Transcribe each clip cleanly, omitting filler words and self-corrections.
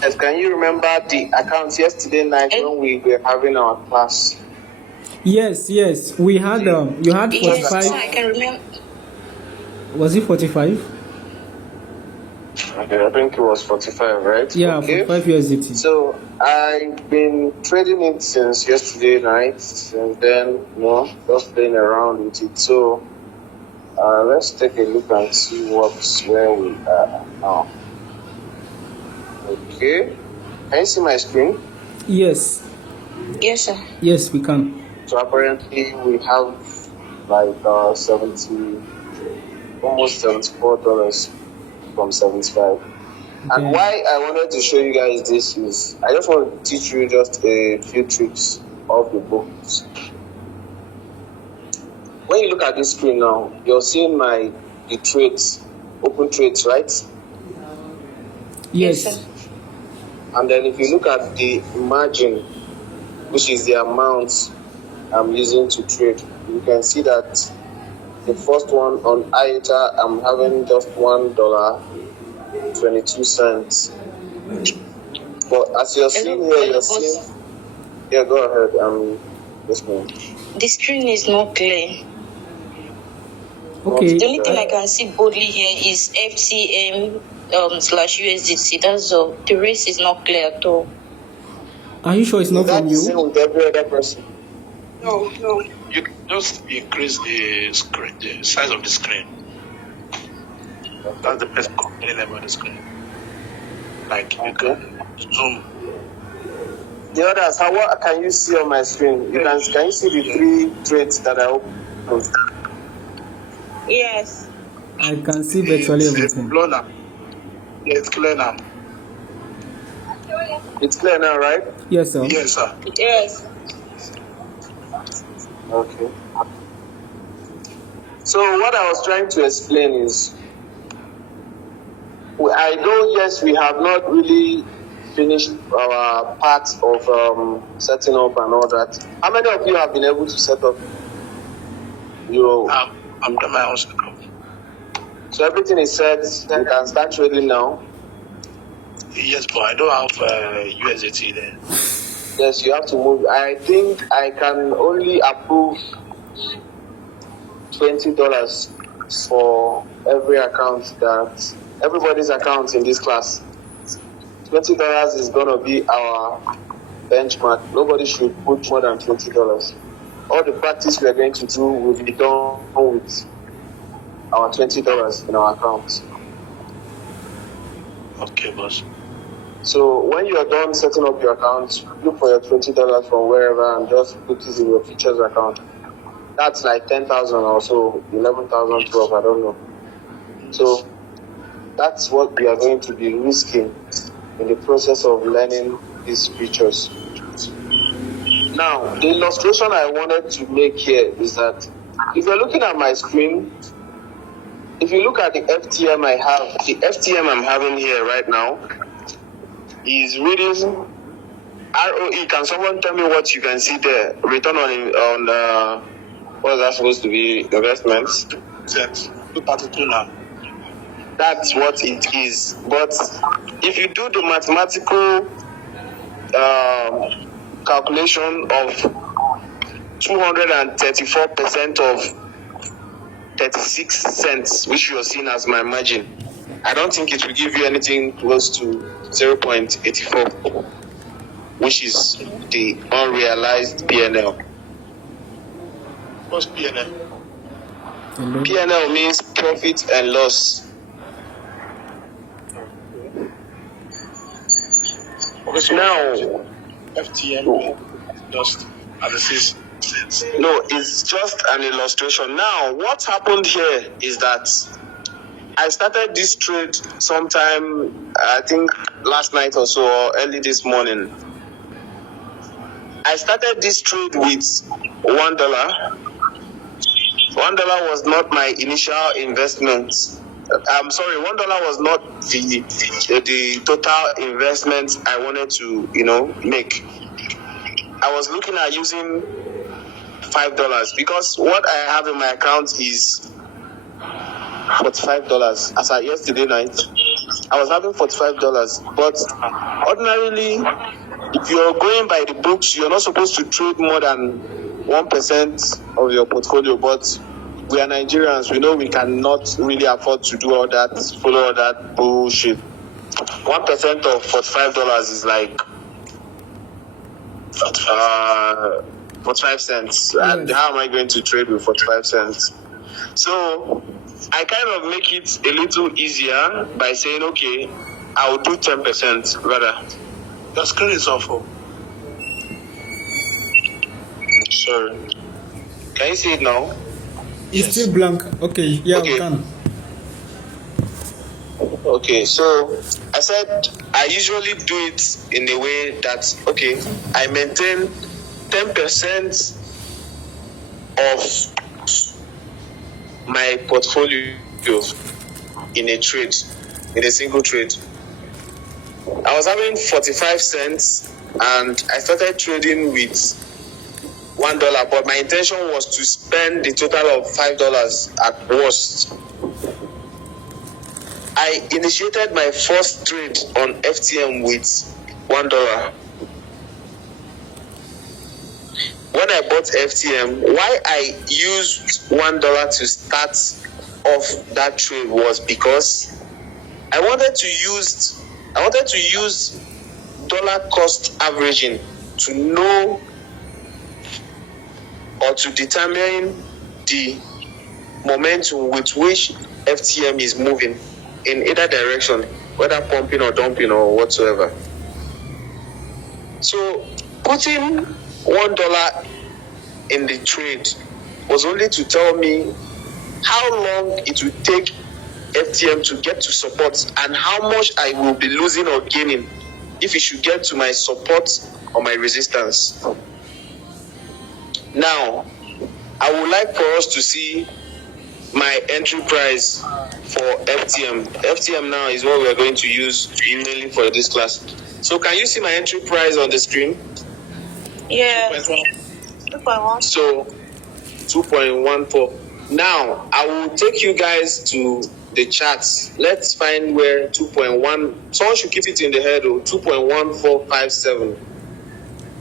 Yes, can you remember the accounts yesterday night when we were having our class? Yes, we had you had Yes, 45. I can remember. Was it 45? Okay, I think it was 45, right? Yeah, okay. 45 USDT. So I've been trading it since yesterday night, and then just playing around with it. So let's take a look and see where we are now. Okay, can you see my screen? Yes. Yes, sir. Yes, we can. So apparently we have like almost $74 from 75. And why I wanted to show you guys this is I just want to teach you just a few tricks of the books. When you look at this screen now, you're seeing the trades, open trades, right? Yes. Yes, sir. And then if you look at the margin, which is the amount I'm using to trade, you can see that the first one on IHR, I'm having just $1.22. But as you're seeing here, you're seeing. Yeah, go ahead. Listening. The screen is not clear. Okay. The only thing I can see boldly here is FCM /USDC. That's all. The race is not clear at all. Are you sure it's not from the same you? with every other person? No. You can just increase the screen, the size of the screen. That's the best company level of the screen. Like you can zoom. The others, what can you see on my screen? Can you see the 3 trades that I opened? Yes. I can see virtually everything. It's clear now. Yeah, it's clear now. It's clear now, right? Yes, sir. Yes, sir. Yes. Okay. So what I was trying to explain is, I know, yes, we have not really finished our part of setting up and all that. How many of you have been able to set up your... I'm done my own setup. So everything is set, you can start trading now? Yes, but I don't have USDT there. Yes, you have to move. I think I can only approve $20 for every account everybody's account in this class. $20 is going to be our benchmark. Nobody should put more than $20. All the practice we are going to do will be done with our $20 in our account. Okay, boss. So when you are done setting up your account, look for your $20 from wherever and just put it in your futures account. That's like 10,000 or so, 11,000, 12, I don't know. So that's what we are going to be risking in the process of learning these features. Now, the illustration I wanted to make here is that if you're looking at my screen, if you look at the FTM I have, the FTM I'm having here right now is reading ROE. Can someone tell me what you can see there? Return on what is that supposed to be? Investments? 232 now. That's what it is. But if you do the mathematical calculation of 234% of 36 cents, which you are seeing as my margin, I don't think it will give you anything close to 0.84, which is the unrealized PNL. What's PNL? PNL means profit and loss. Okay, so now, FTM just analysis. No, it's just an illustration. Now, what happened here is that I started this trade sometime, I think last night or so, or early this morning. I started this trade with $1. $1 was not my initial investment. I'm sorry, $1 was not the total investment I wanted to, make. I was looking at using $5 because what I have in my account is $45 as at yesterday night. I was having $45. But ordinarily, if you're going by the books, you're not supposed to trade more than 1% of your portfolio. But we are Nigerians. We know we cannot really afford to do all that, follow all that bullshit. 1% of $45 is like 45 cents. And how am I going to trade with 45 cents? So I kind of make it a little easier by saying, okay, I'll do 10% rather. The screen is awful. Sorry. Can you see it now? It's still blank. Okay, yeah, we Okay. can. Okay, so I said I usually do it in a way that, okay, I maintain 10% of my portfolio in a trade, in a single trade. I was having 45 cents and I started trading with $1, but my intention was to spend the total of $5 at worst. I initiated my first trade on FTM with $1. When I bought FTM, why I used $1 to start off that trade was because I wanted to use dollar cost averaging to know or to determine the momentum with which FTM is moving in either direction, whether pumping or dumping or whatsoever. So putting $1 in the trade was only to tell me how long it would take FTM to get to support and how much I will be losing or gaining if it should get to my support or my resistance. Now, I would like for us to see my entry price for FTM. FTM now is what we are going to use mainly for this class. So can you see my entry price on the screen? Yeah. 2.1. So 2.14. Now I will take you guys to the charts. Let's find where 2.1. Someone should keep it in the head. 2.1457.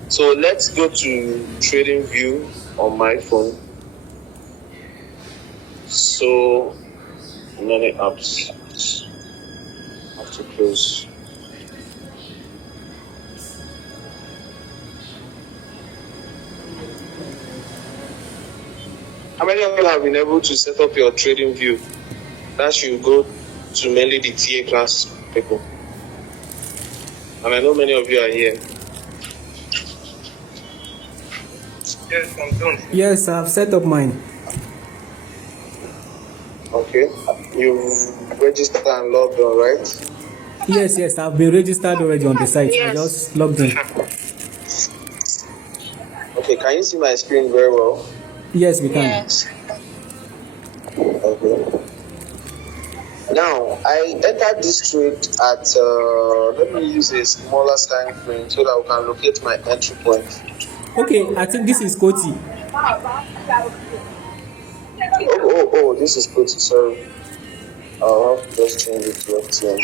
So let's go to Trading View on my phone. So many apps have to close. How many of you have been able to set up your Trading View? That should go to mainly the TA class people. And I know many of you are here. Yes, I'm done. Yes, I've set up mine. Okay. You registered and logged on, right? Yes, I've been registered already on the site. I Yes. just logged in. Okay, can you see my screen very well? Yes, we can. Yes. Okay. Now, I entered this trade at, let me use a smaller time frame so that we can locate my entry point. Okay, I think this is Koti. Oh, this is good. Sorry. I'll have to just change it to FTM.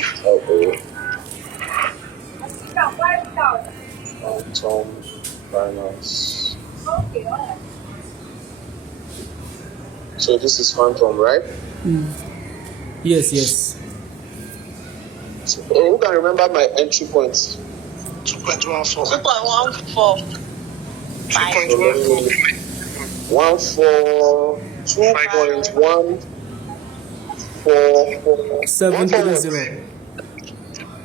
Phantom Finance. So this is Phantom, right? Yes. So, who can remember my entry points? 2.14. 2.14. 2.14. 2.144. 730.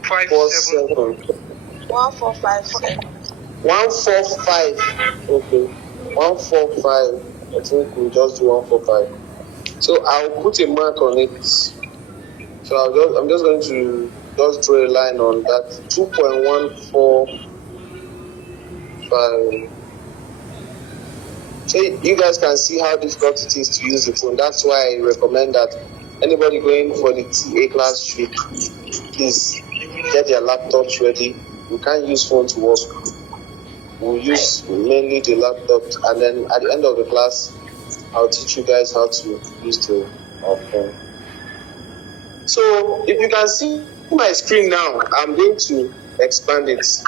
47. 1457. 145. Okay. 145. I think we'll just do 145. So I'll put a mark on it. So I'm just going to just draw a line on that. 2.145. So you guys can see how difficult it is to use the phone. That's why I recommend that anybody going for the TA class should please get their laptops ready. We can't use phone to work. We'll use mainly the laptop, and then at the end of the class, I'll teach you guys how to use the phone. So if you can see My screen now. I'm going to expand it.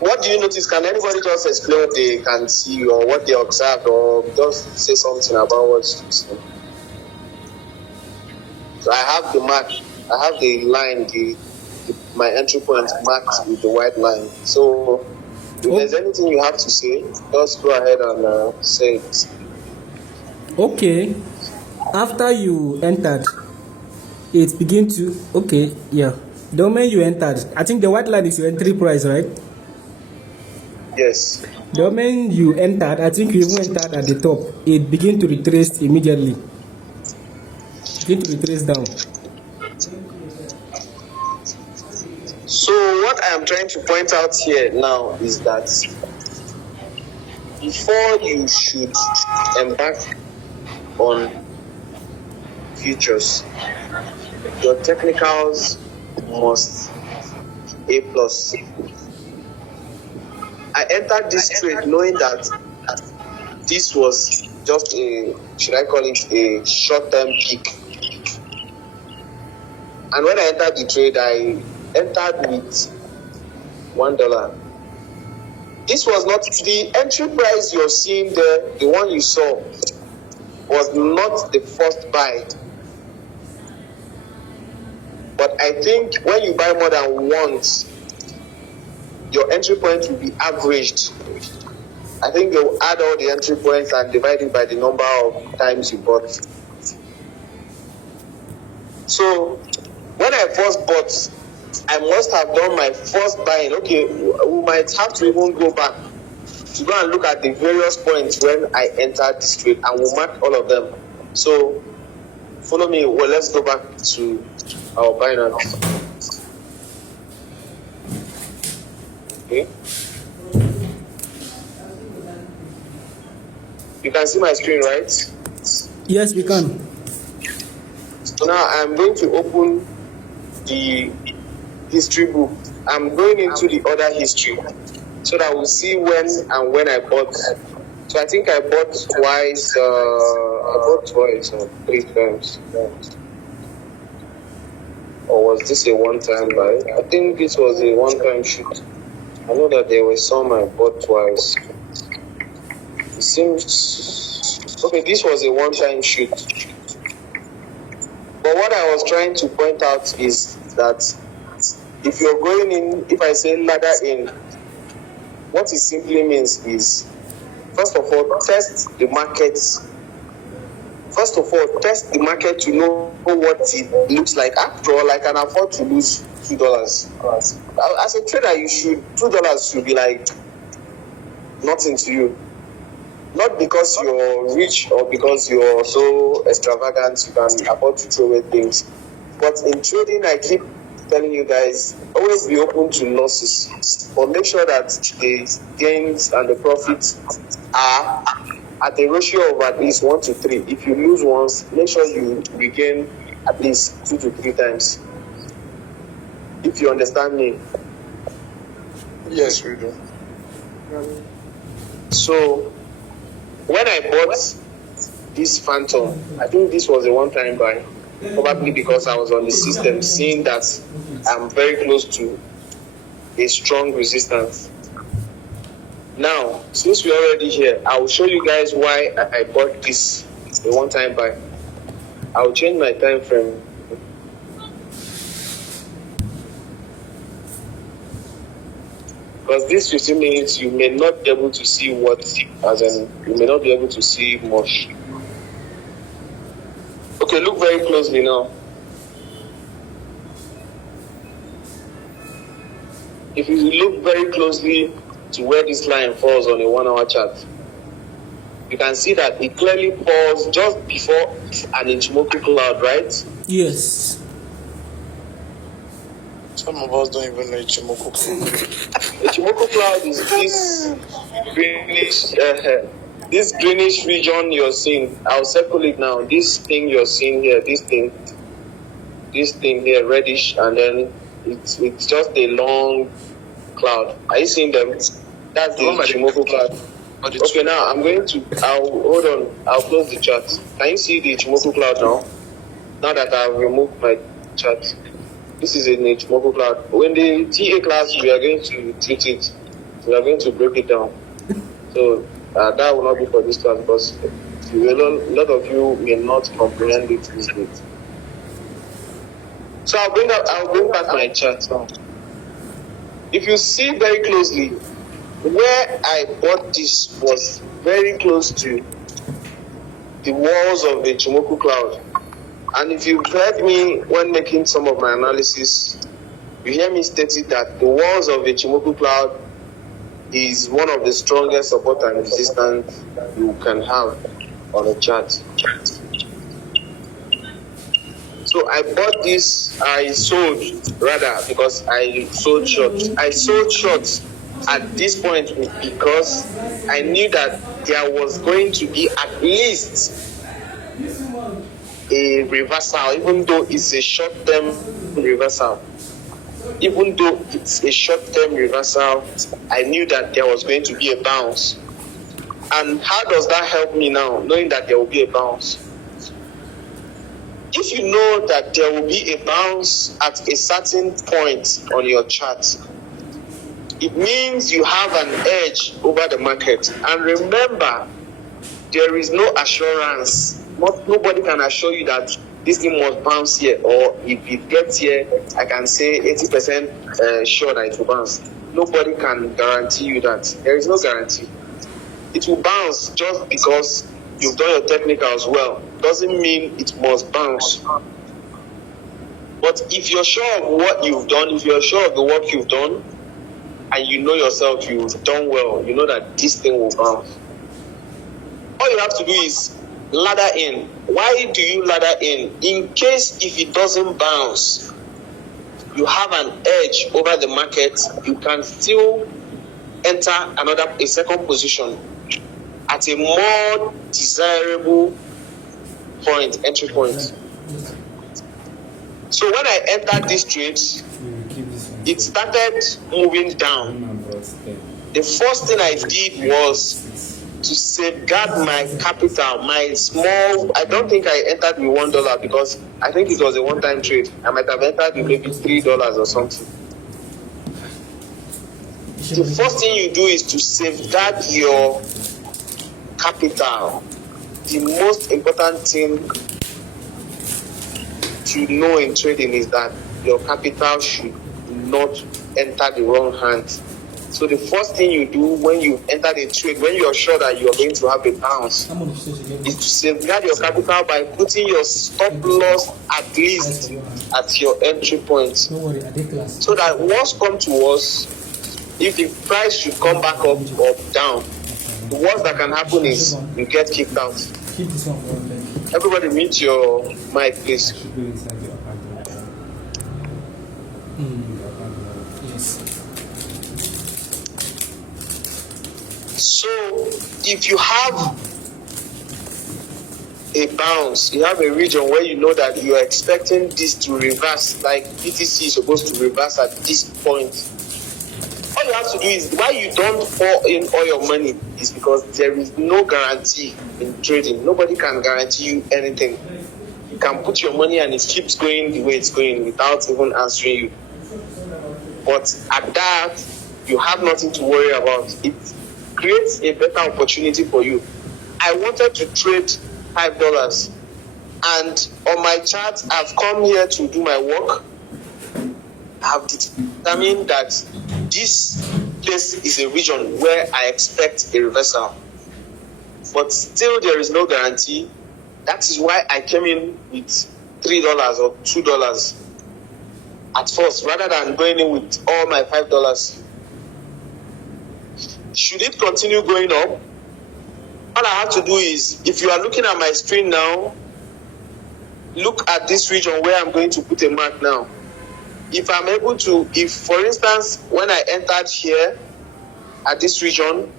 What do you notice? Can anybody just explain what they can see or what they observed, or just say something about what you see? So I have the mark. I have the line, my entry point marked with the white line. So if there's anything you have to say, just go ahead and say it. Okay. After you entered, it begin to okay, yeah. The moment you entered, I think the white line is your entry price, right? Yes. The moment you entered, I think you even entered at the top. It begin to retrace immediately. Begin to retrace down. So what I am trying to point out here now is that before you should embark on futures, your technicals must A+. I entered this trade knowing that this was just a, should I call it a short-term peak. And when I entered the trade, I entered with $1. This was not the entry price you're seeing there, the one you saw, was not the first buy. But I think when you buy more than once, your entry point will be averaged. I think they will add all the entry points and divide it by the number of times you bought. So when I first bought, I must have done my first buying. Okay, we might have to even go back to go and look at the various points when I entered this trade, and we'll mark all of them. So follow me. Well, let's go back to our Binance. Okay. You can see my screen, right? Yes, we can. So now I'm going to open the history book. I'm going into the order history so that we'll see when and when I bought. So I think I bought twice. Or 3 times. Or was this a one-time buy? I think this was a one-time shoot. I know that there were some I bought twice. It seems okay. This was a one-time shoot. But what I was trying to point out is that if you're going in, if I say ladder in, what it simply means is, first of all, test the market. First of all, test the market to know what it looks like. After all, I can afford to lose $2. As a trader, $2 should be like nothing to you. Not because you're rich or because you're so extravagant you can afford to throw away things. But in trading, I keep telling you guys, always be open to losses. But make sure that the gains and the profits are at a ratio of at least 1 to 3. If you lose once, make sure you regain at least 2 to 3 times. If you understand me. Yes, we do. So when I bought this Phantom, I think this was a one-time buy, probably because I was on the system, seeing that I'm very close to a strong resistance. Now, since we're already here, I will show you guys why I bought this a one-time buy. I will change my time frame. Because this 15 minutes, you may not be able to see what, as in, you may not be able to see much. Okay, look very closely now. If you look very closely to where this line falls on a 1-hour chart, you can see that it clearly falls just before an Ichimoku cloud, right? Yes. Some of us don't even know Ichimoku. Ichimoku cloud is this greenish region you're seeing. I'll circle it now. This thing you're seeing here, this thing here, reddish, and then it's just a long cloud. Are you seeing them? That's the Ichimoku cloud. Or the Okay, now hold on. I'll close the chat. Can you see the Ichimoku cloud now? Now that I've removed my chat. This is in Ichimoku cloud. When the TA class, we are going to treat it. We are going to break it down. So that will not be for this class because a lot of you may not comprehend it easily. So I'll bring back my chat now. If you see very closely, where I bought this was very close to the walls of the Ichimoku cloud. And if you've heard me when making some of my analysis, you hear me stating that the walls of the Ichimoku cloud is one of the strongest support and resistance you can have on a chart. So I bought this, I sold because I sold short. I sold short at this point because I knew that there was going to be at least a reversal, even though it's a short-term reversal. Even though it's a short-term reversal, I knew that there was going to be a bounce. And how does that help me now, knowing that there will be a bounce? If you know that there will be a bounce at a certain point on your chart, it means you have an edge over the market. And remember, there is no assurance. Nobody can assure you that this thing must bounce here, or if it gets here, I can say 80% sure that it will bounce. Nobody can guarantee you that. There is no guarantee. It will bounce just because you've done your technicals well. Doesn't mean it must bounce. But if you're sure of what you've done, if you're sure of the work you've done, and you know yourself, you've done well, you know that this thing will bounce. All you have to do is ladder in. Why do you ladder in? In case if it doesn't bounce, you have an edge over the market, you can still enter a second position at a more desirable entry point. So when I entered this trade, it started moving down. The first thing I did was to safeguard my capital, my small. I don't think I entered with $1 because I think it was a one-time trade. I might have entered with maybe $3 or something. The first thing you do is to safeguard your capital. The most important thing to know in trading is that your capital should not enter the wrong hands. So the first thing you do when you enter a trade, when you're sure that you're going to have a bounce, is to safeguard your capital by putting your stop loss at least at your entry point. So that once come to us, if the price should come back up or down, the worst that can happen is you get kicked out. Everybody mute your mic, please. So if you have a bounce, you have a region where you know that you are expecting this to reverse, like BTC is supposed to reverse at this point, all you have to do is, why you don't pour in all your money is because there is no guarantee in trading. Nobody can guarantee you anything. You can put your money and it keeps going the way it's going without even answering you. But at that, you have nothing to worry about. It creates a better opportunity for you. I wanted to trade $5, and on my chart, I've come here to do my work. I've determined that this place is a region where I expect a reversal. But still, there is no guarantee. That is why I came in with $3 or $2 at first, rather than going in with all my $5. Should it continue going up, all I have to do is, if you are looking at my screen now, look at this region where I'm going to put a mark now. If I'm able to, if for instance, when I entered here at this region,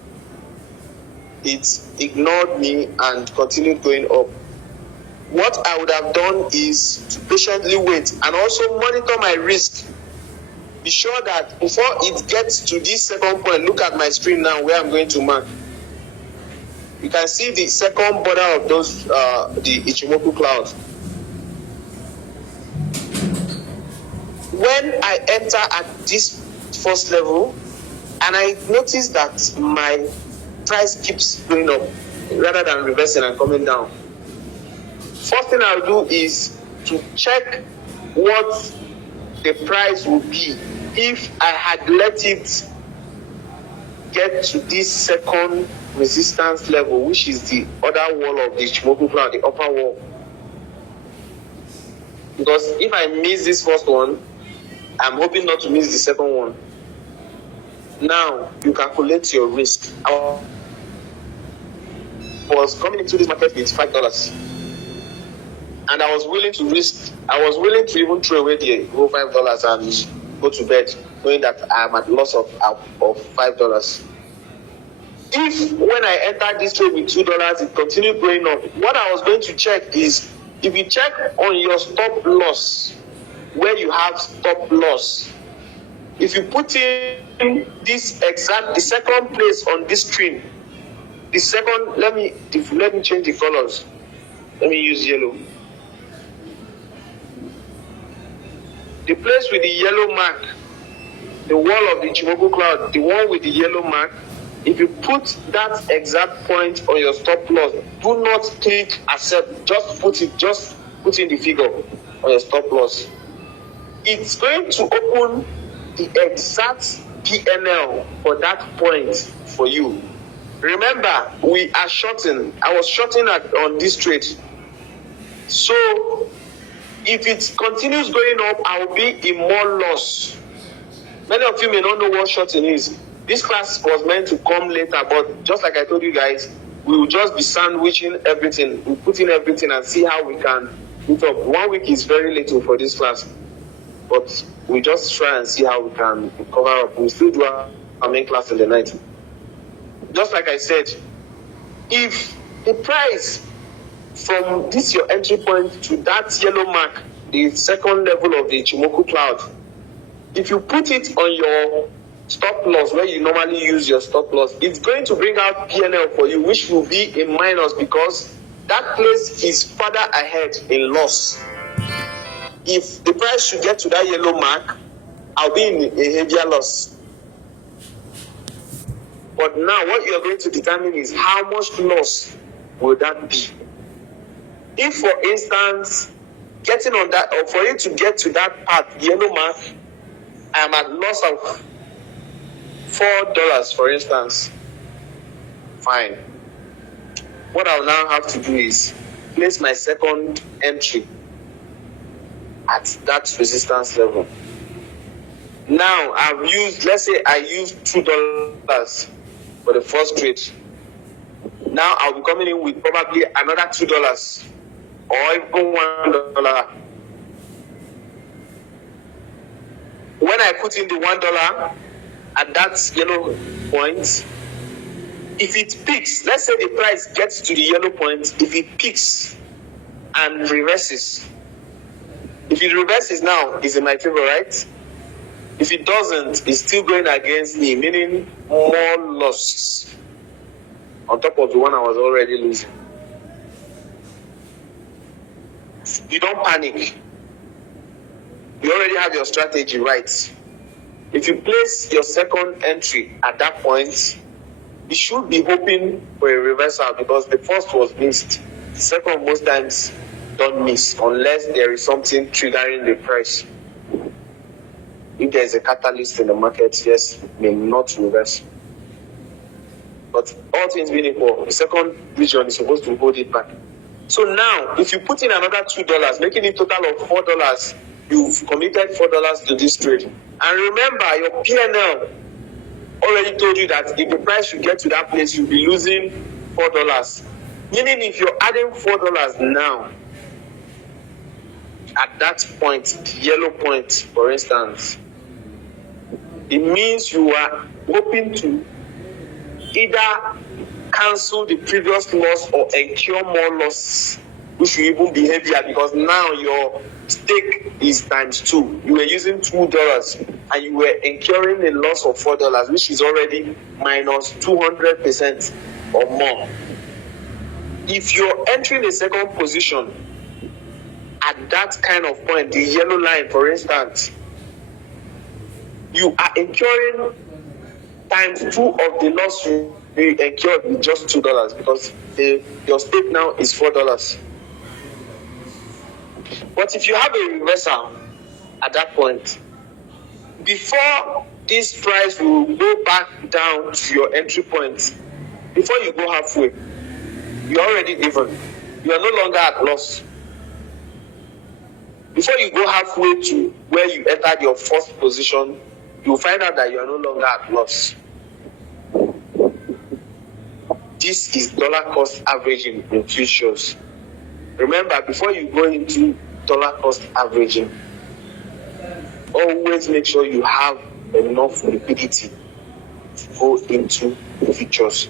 it ignored me and continued going up. What I would have done is to patiently wait and also monitor my risk. Be sure that before it gets to this second point, look at my screen now where I'm going to mark. you can see the second border of those, the Ichimoku clouds. When I enter at this first level, and I notice that my price keeps going up rather than reversing and coming down, first thing I'll do is to check what the price would be if I had let it get to this second resistance level, which is the other wall of the Ichimoku cloud, the upper wall. Because if I miss this first one, I'm hoping not to miss the second one. Now, you calculate your risk. I was coming into this market with $5. And I was willing to even throw away the whole $5 and go to bed, knowing that I'm at loss of $5. If when I entered this trade with $2, it continued going up, what I was going to check is, if you check on your stop loss, where you have stop loss, if you put in the second place on this screen, the second, let me change the colors. Let me use yellow. The place with the yellow mark, the wall of the Ichimoku cloud, the one with the yellow mark, if you put that exact point on your stop loss, do not click accept, just put in the figure on your stop loss. It's going to open the exact PNL for that point for you. Remember, we are shorting. I was shorting on this trade. So if it continues going up, I will be in more loss. Many of you may not know what shorting is. This class was meant to come later, but just like I told you guys, we will just be sandwiching everything. We'll put in everything and see how we can put up. 1 week is very little for this class, but we just try and see how we can cover up. We'll still do our main class in the night. Just like I said, if the price from this your entry point to that yellow mark, the second level of the Ichimoku cloud, if you put it on your stop loss where you normally use your stop loss, it's going to bring out PNL for you, which will be in minus because that place is further ahead in loss. If the price should get to that yellow mark, I'll be in a heavier loss. But now what you're going to determine is how much loss will that be. If, for instance, getting on that, or for you to get to that part, yellow mark, I'm at loss of $4, for instance. Fine. What I'll now have to do is place my second entry at that resistance level. Now let's say I used $2 for the first trade. Now I'll be coming in with probably another $2 or even $1. When I put in the $1 at that yellow point, if it peaks, let's say the price gets to the yellow point, if it peaks and reverses, if it reverses now, it's in my favor, right? If it doesn't, it's still going against me, meaning more losses on top of the one I was already losing. You don't panic. You already have your strategy right. If you place your second entry at that point, you should be hoping for a reversal because the first was missed. The second most times don't miss unless there is something triggering the price. If there is a catalyst in the market, yes, it may not reverse. But all things being equal, the second region is supposed to hold it back. So now, if you put in another $2, making it total of $4, you've committed $4 to this trade. And remember, your P&L already told you that if the price should get to that place, you'll be losing $4. Meaning if you're adding $4 now, at that point, the yellow point, for instance, it means you are hoping to either cancel the previous loss or incur more loss, which will even be heavier because now your stake is ×2. You were using $2 and you were incurring a loss of $4, which is already minus 200% or more. if you're entering a second position at that kind of point, the yellow line, for instance, you are incurring times 2 of the loss you incurred with just $2 because your stake now is $4. But if you have a reversal at that point, before this price will go back down to your entry point, before you go halfway, you're already even. You are no longer at loss. Before you go halfway to where you entered your first position, you'll find out that you are no longer at loss. This is dollar cost averaging in futures. Remember, before you go into dollar cost averaging, always make sure you have enough liquidity to go into futures.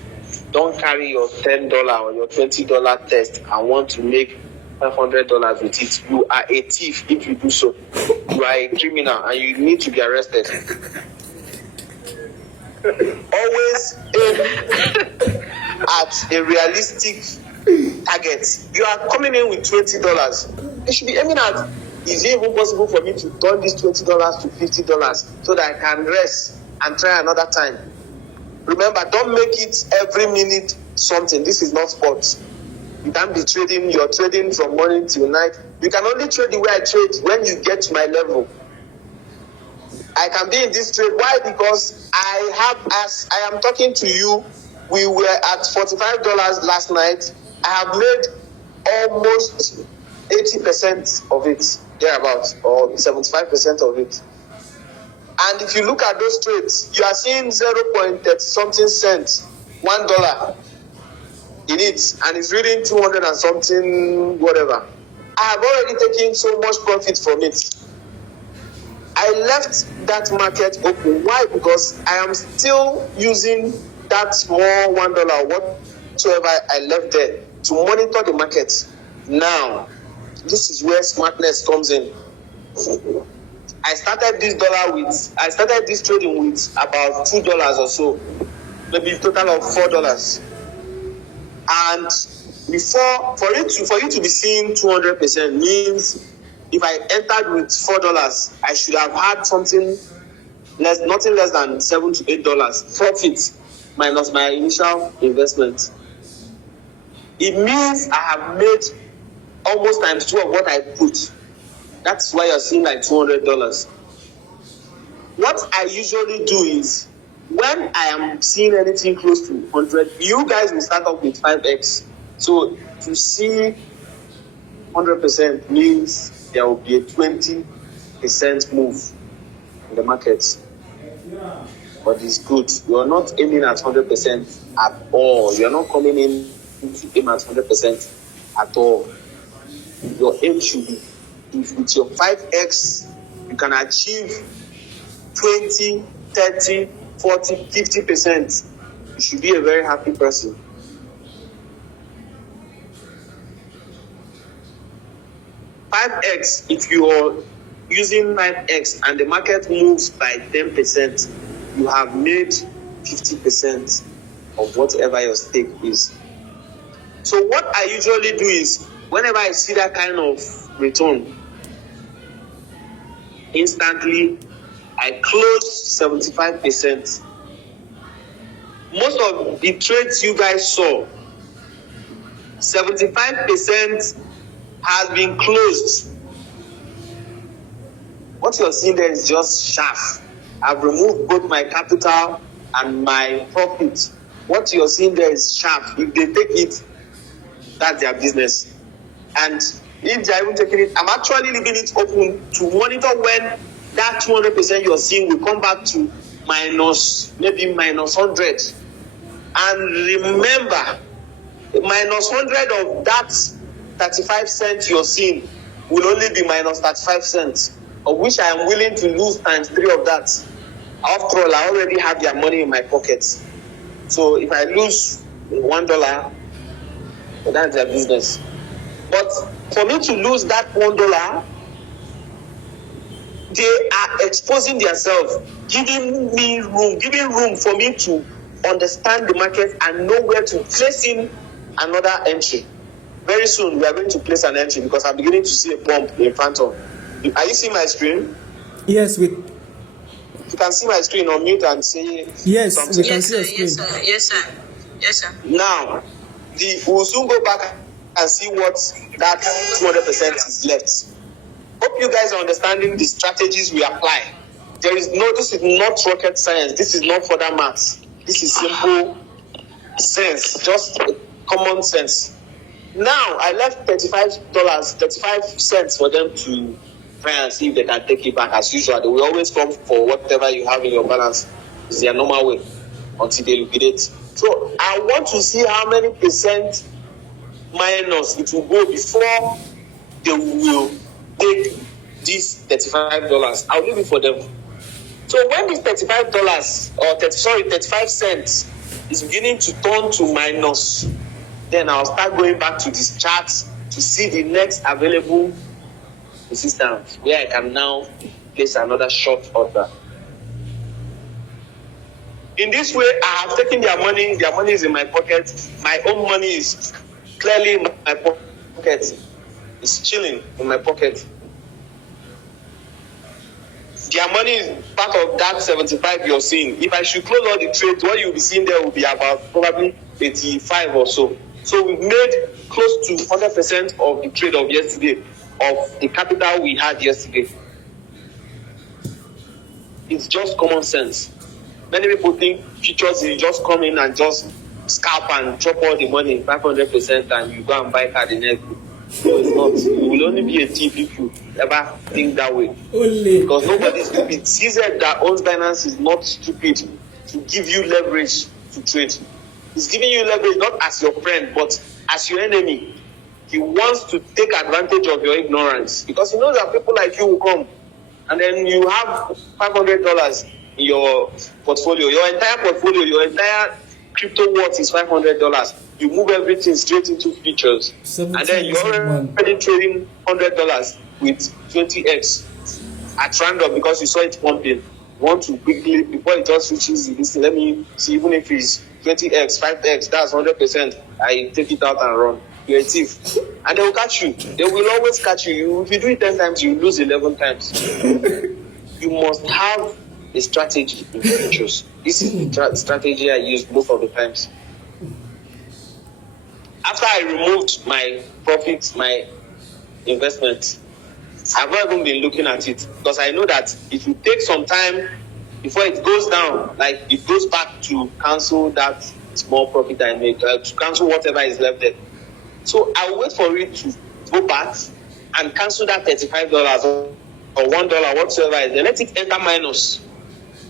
Don't carry your $10 or your $20 test and want to make $500 with it. You are a thief if you do so. You are a criminal and you need to be arrested. Always aim at a realistic target. You are coming in with $20. You should be aiming at, is it even possible for me to turn this $20 to $50 so that I can rest and try another time? Remember, don't make it every minute something. This is not sports. You can't be trading. You're trading from morning till night. You can only trade the way I trade when you get to my level. I can be in this trade. Why? Because as I am talking to you, we were at $45 last night. I have made almost 80% of it, thereabouts, or 75% of it. And if you look at those trades, you are seeing 0.30 something cents, $1 in it, and it's reading 200 and something, whatever. I have already taken so much profit from it. I left that market open. Why? Because I am still using that small $1 whatsoever I left there to monitor the market. Now, this is where smartness comes in. I started this trading with about $2 or so, maybe a total of $4. And for you to be seeing 200% means if I entered with $4, I should have had nothing less than $7 to $8 profit minus my initial investment. It means I have made almost times 2 of what I put. That's why you're seeing like $200. What I usually do is, when I am seeing anything close to 100, you guys will start off with 5x. So to see 100% means there will be a 20% move in the market. But it's good. You are not aiming at 100% at all. You are not coming in to aim at 100% at all. Your aim should be, if with your 5x, you can achieve 20, 30, 40, 50%, you should be a very happy person. $5x, if you are using 5x and the market moves by 10%, you have made 50% of whatever your stake is. So what I usually do is, whenever I see that kind of return, instantly I close 75%. Most of the trades you guys saw, 75% has been closed. What you're seeing there is just chaff. I've removed both my capital and my profit. What you're seeing there is chaff. If they take it, that's their business. And if they're even taking it, I'm actually leaving it open to monitor when that 200% you're seeing will come back to maybe minus 100. And remember, minus 100 of that 35 cents you're seeing will only be minus 35 cents, of which I am willing to lose times 3 of that. After all, I already have their money in my pockets. So if I lose $1, that's their business. But for me to lose that $1, they are exposing themselves, giving room for me to understand the market and know where to place in another entry. very soon we are going to place an entry because I'm beginning to see a pump in phantom. Are you seeing my screen? Yes, You can see my screen on mute and say yes, something. we can see your screen. Yes, sir. Yes, sir. Now, we'll soon go back and see what that 200% is left. Hope you guys are understanding the strategies we apply. This is not rocket science. This is not further maths. This is simple sense, just common sense. Now, I left $35 for them to try and see if they can take it back as usual. They will always come for whatever you have in your balance. It's their normal way until they liquidate. So I want to see how many percent minus it will go before they will take this $35. I'll leave it for them. So when this $35 or 35 cents is beginning to turn to minus, then I'll start going back to this chart to see the next available resistance where I can now place another short order. In this way, I have taken their money is in my pocket. My own money is clearly in my pocket. It's chilling in my pocket. Their money is part of that 75 you're seeing. If I should close all the trades, what you'll be seeing there will be about probably 85 or so. So we've made close to 100% of the trade of yesterday, of the capital we had yesterday. It's just common sense. Many people think futures is just come in and just scalp and drop all the money 500% and you go and buy car the next day. No, it's not. You will only be a thief if you ever think that way. Only. Because nobody is stupid. CZ that owns Binance is not stupid to give you leverage to trade. He's giving you leverage not as your friend, but as your enemy. He wants to take advantage of your ignorance because he knows that people like you will come and then you have $500 in your portfolio. Your entire portfolio, your entire crypto worth is $500. You move everything straight into futures, and then you're already trading $100 with 20x at random because you saw it pumping. You want to quickly, before it just reaches this, let me see, even if it's 20x, 5x, that's 100%. I take it out and run. You're a thief. And they will catch you. They will always catch you. If you do it 10 times, you lose 11 times. You must have a strategy in futures. This is the strategy I use most of the times. After I removed my profits, my investment, I've not even been looking at it because I know that it will take some time before it goes down, like it goes back to cancel that small profit I make, to cancel whatever is left there. So I'll wait for it to go back and cancel that $35 or $1, whatsoever it is. Then let it enter minus.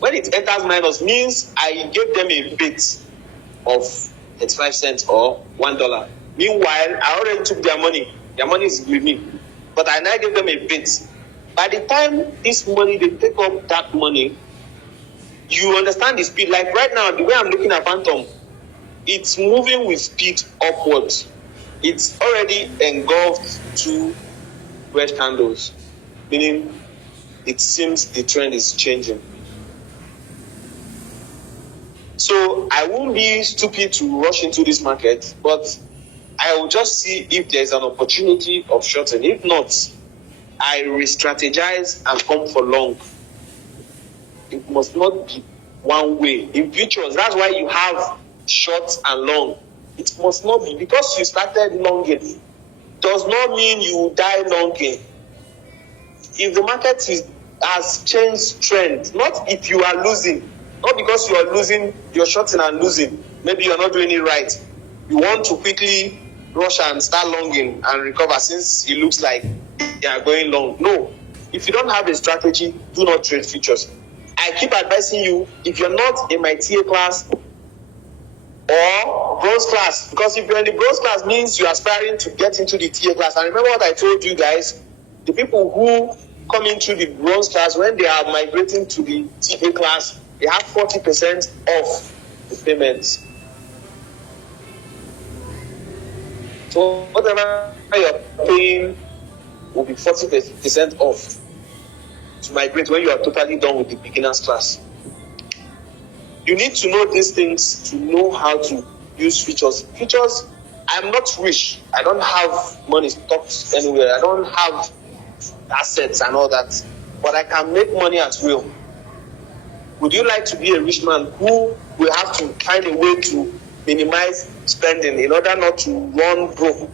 When it enters minus, means I gave them a bit of 35 cents or $1. Meanwhile, I already took their money. Their money is with me. But I now give them a bit. By the time this money, they take up that money, you understand the speed. Like right now, the way I'm looking at Phantom, it's moving with speed upwards. It's already engulfed 2 red candles, meaning it seems the trend is changing. So I won't be stupid to rush into this market, but I will just see if there's an opportunity of shorting. If not, I re-strategize and come for long. It must not be one way. In futures, that's why you have short and long. It must not be. Because you started longing, does not mean you will die longing. If the market has changed trend, not if you are losing, not because you are losing, you're shorting and losing. Maybe you're not doing it right. You want to quickly rush and start longing and recover since it looks like you are going long. No. If you don't have a strategy, do not trade futures. I keep advising you, if you're not in my TA class or bronze class, because if you're in the bronze class means you're aspiring to get into the TA class. And remember what I told you guys, the people who come into the bronze class, when they are migrating to the TA class, they have 40% off the payments. So whatever you're paying will be 40% off to migrate when you are totally done with the beginners class. You need to know these things to know how to use futures. Futures I'm not rich. I don't have money stocked anywhere. I don't have assets and all that. But I can make money at will. Would you like to be a rich man who will have to find a way to minimize spending in order not to run broke?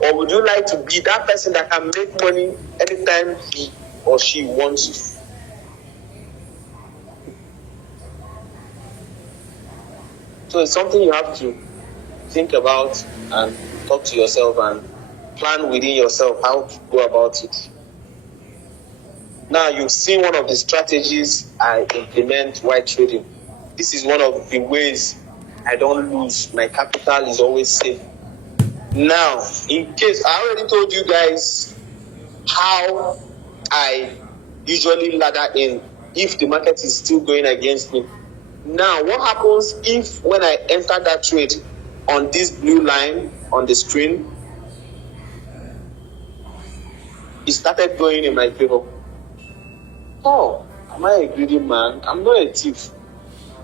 Or would you like to be that person that can make money anytime he or she wants to? So it's something you have to think about and talk to yourself and plan within yourself how to go about it. Now you've seen one of the strategies I implement while trading. This is one of the ways I don't lose. My capital is always safe. Now, in case I already told you guys how I usually ladder in if the market is still going against me. Now, what happens if when I enter that trade on this blue line on the screen, it started going in my favor? Oh, am I a greedy man? I'm not a thief.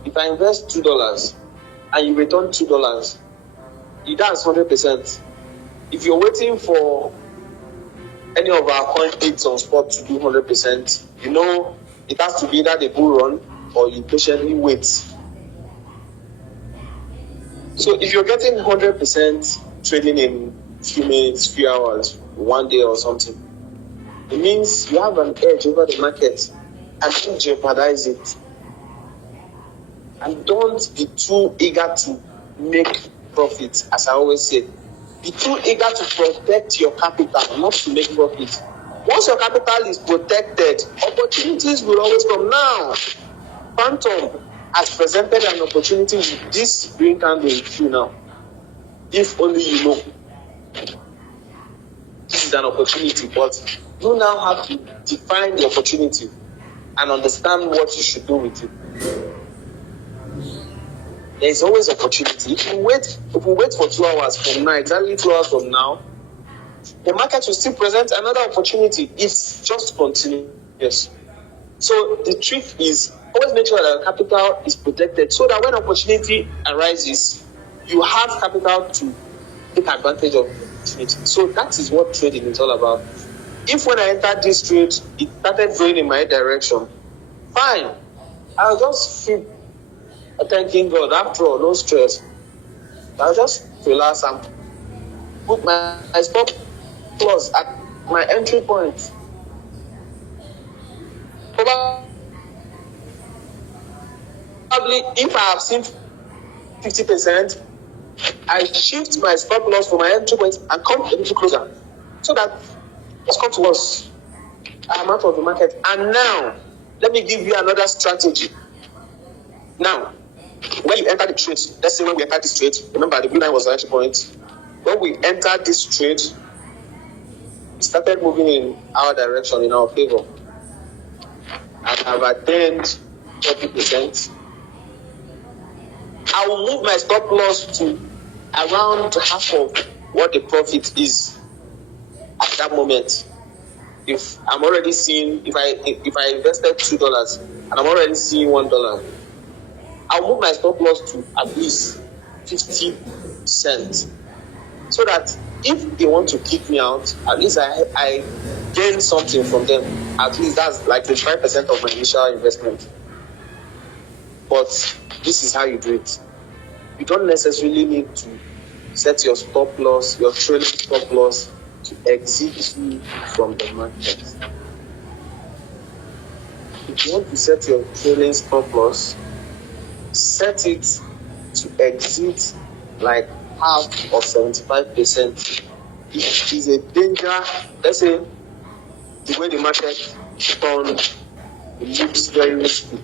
If I invest $2 and you return $2, that's 100%. If you're waiting for any of our coin hits on spot to do 100%, you know it has to be either the bull run or you patiently wait. So if you're getting 100% trading in few minutes, few hours, one day or something, it means you have an edge over the market and don't jeopardize it. And don't be too eager to make profit, as I always say. Be too eager to protect your capital, not to make profit. Once your capital is protected, opportunities will always come. Now, Phantom has presented an opportunity with this green candle with you now. If only you know. This is an opportunity, but you now have to define the opportunity and understand what you should do with it. There is always opportunity. If we wait for 2 hours from now, exactly 2 hours from now, the market will still present another opportunity. It's just continuous. So the trick is always make sure that capital is protected so that when opportunity arises, you have capital to take advantage of it. So that is what trading is all about. If when I entered this trade, it started going in my direction, fine. I'll just feel thanking God. After all, no stress. I'll just relax and put my stop loss at my entry point. Probably if I have seen 50%, I shift my stop loss from my entry point and come a little closer. So that let's come to us. I'm out of the market. And now, let me give you another strategy. Now, when you enter the trade, let's say when we enter this trade, remember the blue line was the entry point. When we entered this trade, it started moving in our direction, in our favor. And I've attained 30%. I will move my stop loss to around half of what the profit is at that moment. If I'm already seeing, if I invested $2 and I'm already seeing $1, I'll move my stop loss to at least 50 cents. So that if they want to kick me out, at least I gain something from them. At least that's like 25% of my initial investment. But this is how you do it. You don't necessarily need to set your stop loss, your trailing stop loss, to exit you from the market. If you want to set your trailing stop loss, set it to exit like half of 75%. It is a danger. Let's say the way the market turns, it looks very risky.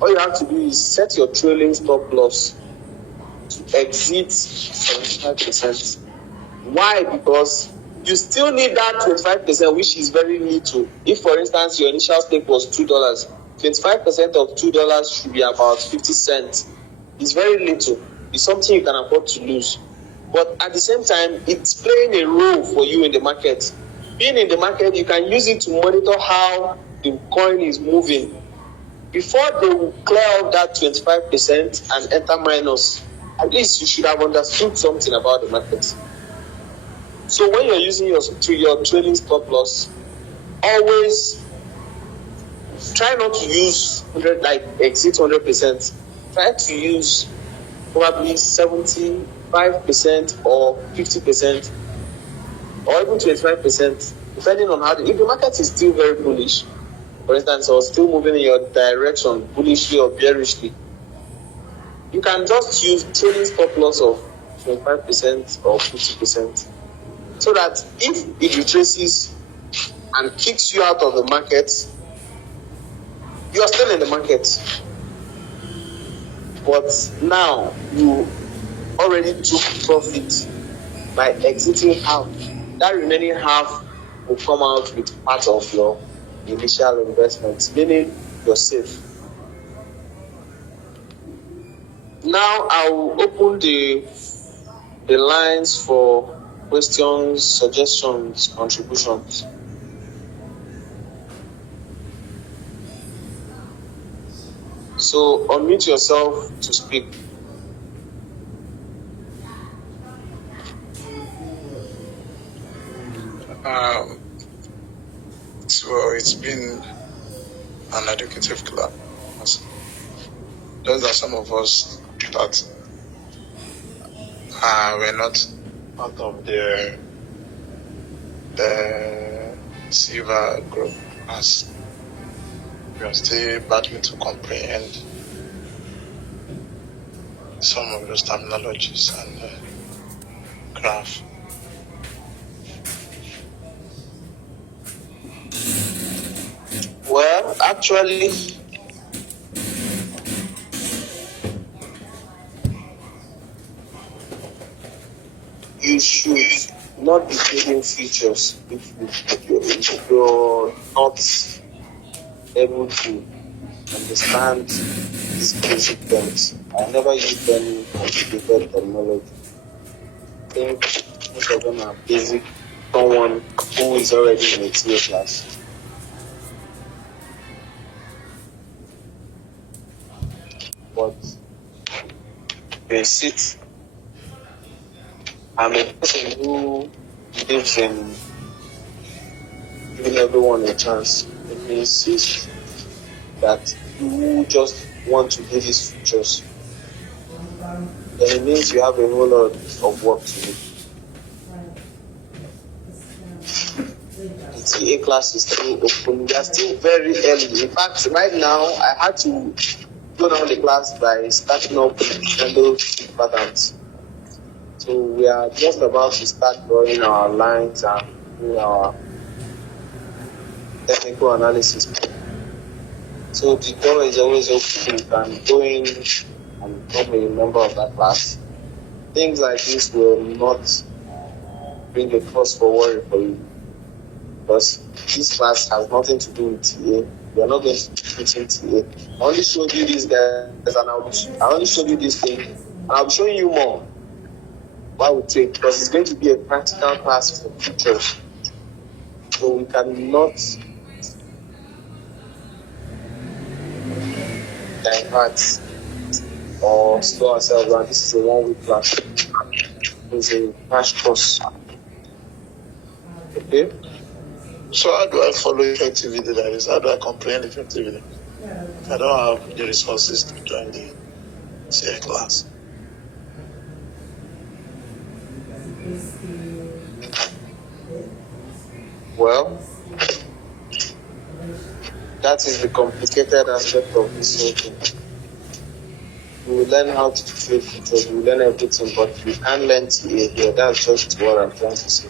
All you have to do is set your trailing stop loss to exit 75%. Why? Because you still need that 25%, which is very little. If, for instance, your initial stake was $2, 25% of $2 should be about 50 cents. It's very little. It's something you can afford to lose. But at the same time, it's playing a role for you in the market. Being in the market, you can use it to monitor how the coin is moving. Before they will clear out that 25% and enter minus, at least you should have understood something about the market. So when you're using your trading stop loss, always try not to use 100, like exit 100%. Try to use probably 75% or 50% or even 25%, depending on how if the market is still very bullish, for instance, or still moving in your direction, bullishly or bearishly, you can just use trading stop loss of 25% or 50%, so that if it retraces and kicks you out of the market, you are still in the market. But now you already took profit by exiting half. That remaining half will come out with part of your initial investment, meaning you're safe. Now I will open the lines for questions, suggestions, contributions. So unmute yourself to speak. So it's been an educative class. Those are some of us that were not part of the silver group, as we are still battling to comprehend some of those terminologies and graph. Well, actually, you should not be trading futures if you're not able to understand these basic terms. I never use any complicated terminology. I think most of them are basic. Someone who is already in a TA class. But basic. I'm a person who believes in giving everyone a chance. It insists that you just want to do these features, then it means you have a whole lot of work to do. The TA class is still open. We are still very early. In fact, right now, I had to go down the class by starting up candle patterns. So we are just about to start drawing our lines and doing our technical analysis. So the door is always open. You can go in and become a member of that class. Things like this will not bring a cause for worry for you, because this class has nothing to do with TA. We are not going to be teaching TA. I only showed you these guys, and I only showed you this thing, and I'll be showing you more. Why we take, because it's going to be a practical class for futures. So we cannot divert or slow ourselves down. This is a 1 week class. It's a crash course. Okay? So how do I follow effectively that is? How do I comprehend effectively? If I don't have the resources to join the CA class. Well, that is the complicated aspect of this whole thing. We will learn how to trade futures, we will learn everything, but we can't learn TA here. That's just what I'm trying to say.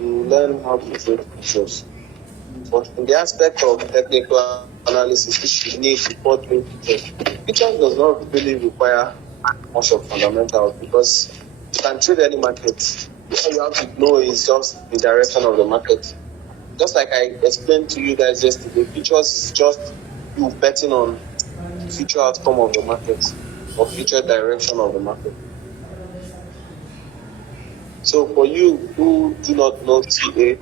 We will learn how to trade futures. But in the aspect of technical analysis, which you need before doing futures, futures does not really require much of fundamentals, because you can trade any market. All you have to know is just the direction of the market. Just like I explained to you guys yesterday, futures is just you betting on future outcome of the market or future direction of the market. So for you who do not know TA,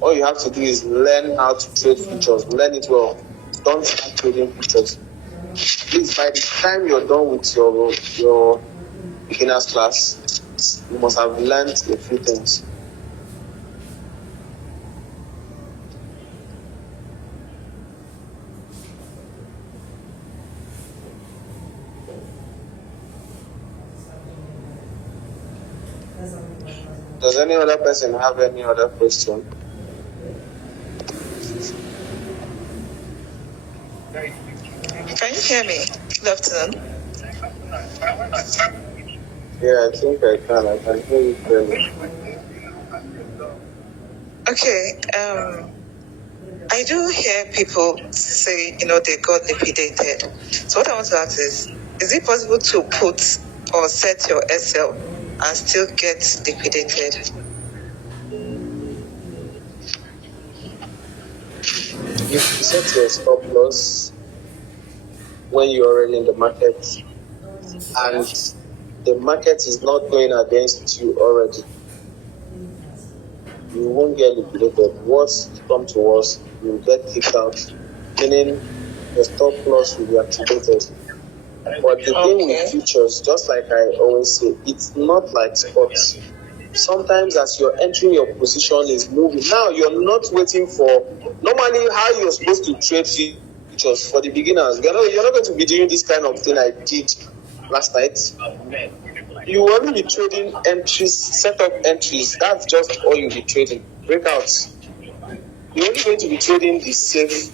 all you have to do is learn how to trade futures, learn it well, don't start trading futures. Please, by the time you're done with your beginner's class, you must have learned a few things. Does any other person have any other question? Can you hear me? Good afternoon. Yeah, I think I can. I can hear you clearly. Okay. I do hear people say, they got liquidated. So what I want to ask is it possible to put or set your SL and still get liquidated? If you set your stop loss when you're already in the market and the market is not going against you already, you won't get liquidated. Worst come to worst, you will get kicked out, meaning the stop loss will be activated. But the thing with futures, just like I always say, it's not like sports. Sometimes as you're entering, your position is moving. Now you're not waiting for, normally how you're supposed to trade futures for the beginners. You're not going to be doing this kind of thing I did last night. You will only be trading entries, set up entries. That's just all you'll be trading. Breakouts. You're only going to be trading the safe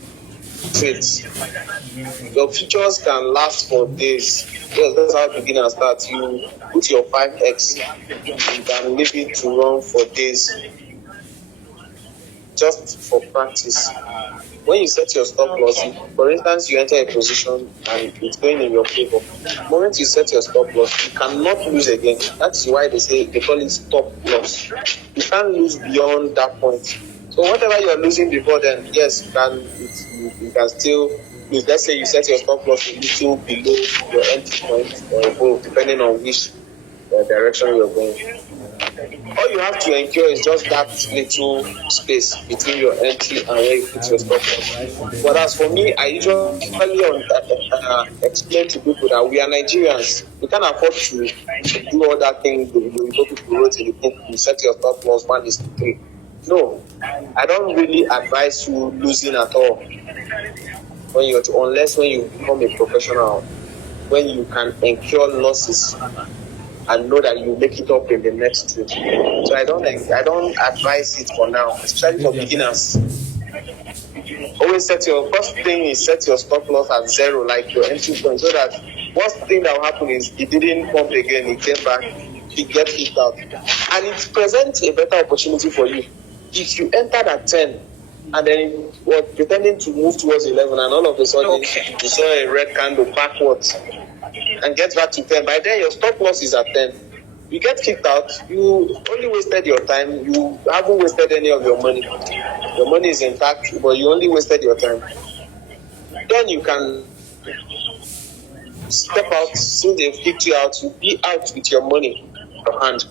trades. Your futures can last for days. Yes, that's how beginners start. You put your 5x, you can leave it to run for days, just for practice. When you set your stop loss, for instance, you enter a position and it's going in your favor. The moment you set your stop loss, you cannot lose again. That's why they call it stop loss. You can't lose beyond that point. So whatever you're losing before then, yes, you can still lose. Let's say you set your stop loss a little below your entry point or above, depending on which direction you're going. All you have to endure is just that little space between your entry and where you put your stop loss. But as for me, I usually explain to people that we are Nigerians. We can't afford to do all that thing the people wrote in the book. You set your stop loss 1:3. No, I don't really advise you losing at all unless when you become a professional, when you can incur losses and know that you make it up in the next trade. So I don't advise it for now, especially for beginners. Always set your stop loss at 0, like your entry point, so that worst thing that will happen is it didn't pump again, it came back, it gets kicked out, and it presents a better opportunity for you. If you entered at 10 and then it was pretending to move towards 11, and all of a sudden you saw a red candle backwards and get back to 10, by then your stop loss is at 10. You get kicked out, you only wasted your time, you haven't wasted any of your money. Your money is intact, but you only wasted your time. Then you can step out, since they've kicked you out, you be out with your money in your hand.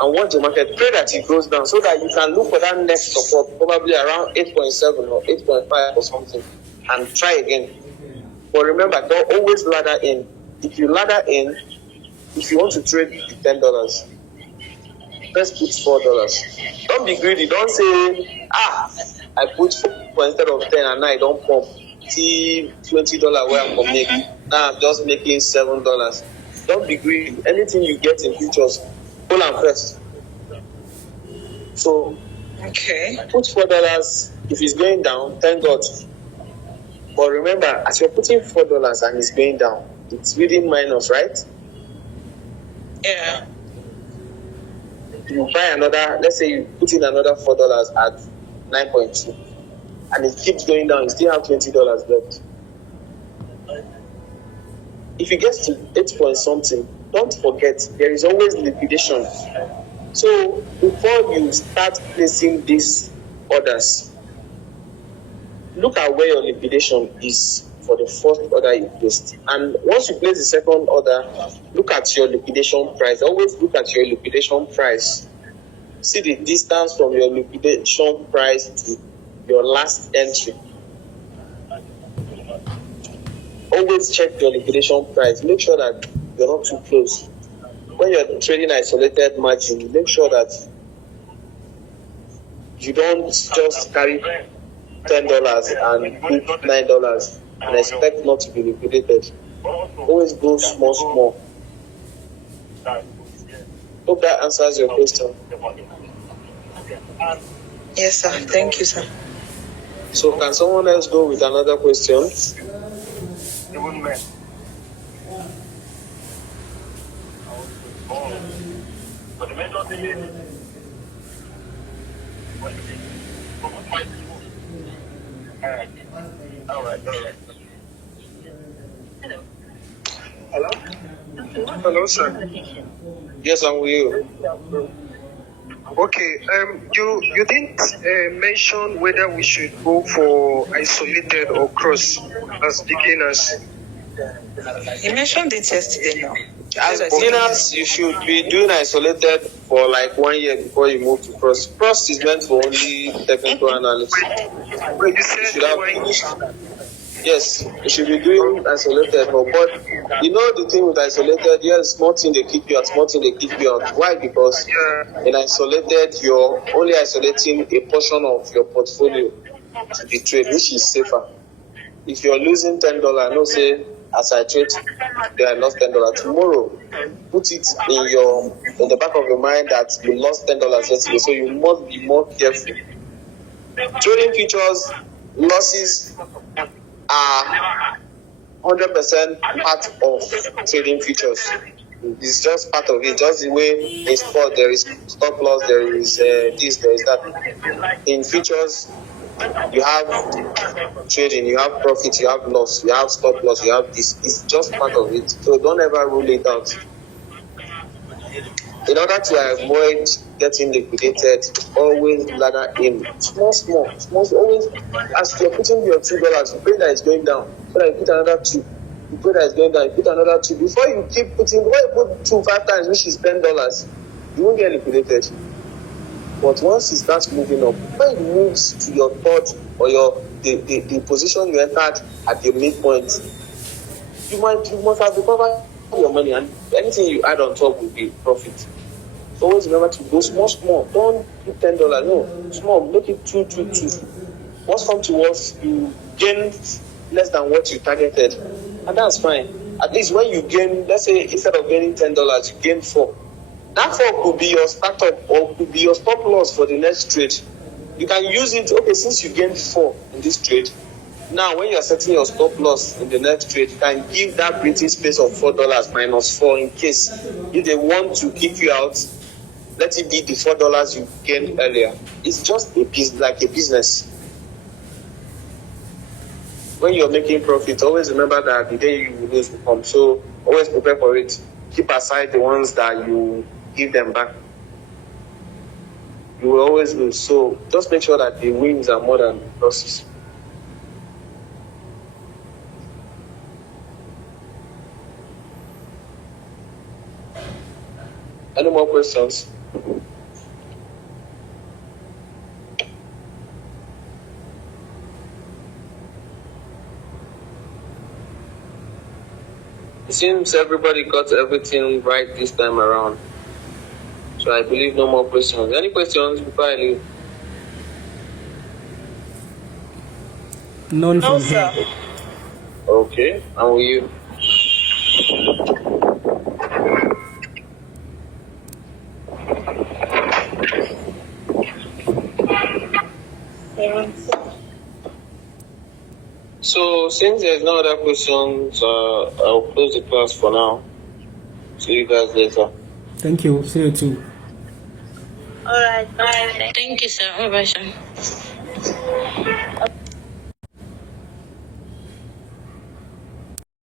And watch the market, pray that it goes down so that you can look for that next support, probably around 8.7 or 8.5 or something, and try again. But remember, don't always ladder in. If you ladder in, if you want to trade $10, first put $4. Don't be greedy. Don't say, I put 4 instead of 10 and now I don't pump. See $20 where I'm going to make. Now I'm just making $7. Don't be greedy. Anything you get in futures, pull and first. So, put $4. If it's going down, thank God. But remember, as you're putting $4 and it's going down, it's within minus, right? Yeah. You buy another, let's say you put in another $4 at 9.2, and it keeps going down, you still have $20 left. If it gets to 8 point something, don't forget, there is always liquidation. So before you start placing these orders, look at where your liquidation is for the first order you placed. And once you place the second order, look at your liquidation price. Always look at your liquidation price. See the distance from your liquidation price to your last entry. always check your liquidation price. Make sure that you're not too close. When you're trading isolated margin, make sure that you don't just carry $10 and put $9 and expect not to be liquidated. Always go small. Hope that answers your question. Yes, sir. Thank you, sir. So can someone else go with another question? Hello? Hello, sir. Yes, I'm with you. Okay, you didn't mention whether we should go for isolated or cross as beginners. You mentioned it yesterday now. As beginners, you should be doing isolated for like 1 year before you move to cross. Cross is meant for only technical analysis. But you You said should have finished. Yes, you should be doing isolated, but you know the thing with isolated, yes, small thing they keep you out, small thing they keep you out. Why? Because in isolated, you're only isolating a portion of your portfolio to the trade, which is safer. If you're losing $10, no say as I trade, I lost $10 tomorrow. Put it in the back of your mind that you lost $10 yesterday, so you must be more careful. Trading futures losses are 100% part of trading futures. It's just part of it. Just the way in sport there is stop loss, there is this, there is that. In futures, you have trading, you have profit, you have loss, you have stop loss, you have this. It's just part of it. So don't ever rule it out. In order to avoid getting liquidated, always ladder in small. Always, as you're putting your $2, you pray that it's going down. So that you put another 2. You pray that it's going down. You put another 2. Before you keep putting, when you put 2 5 times, which is $10, you won't get liquidated. But once it starts moving up, when it moves to your third or the position you entered at the midpoint, you must have recovered your money, and anything you add on top will be profit. Always remember to go small. Don't do $10. No, small. Make it 2. What's come to us, you gain less than what you targeted, and that's fine. At least when you gain, let's say instead of gaining $10, you gain 4. That 4 could be your startup or could be your stop loss for the next trade. You can use it. Okay, since you gained 4 in this trade, now when you're setting your stop loss in the next trade, you can give that breathing space of $4 minus 4 in case if they want to kick you out. Let it be the $4 you gained earlier. It's just like a business. When you're making profit, always remember that the day you will lose will come. So always prepare for it. Keep aside the ones that you give them back. You will always lose. So just make sure that the wins are more than the losses. Any more questions? It seems everybody got everything right this time around. So I believe no more questions. Any questions before I leave? None No, from here. sir. Okay, and will you? So since there's no other questions, I'll close the class for now. See you guys later. Thank you. See you too. All right, bye. Thank you, sir. Bye, sir.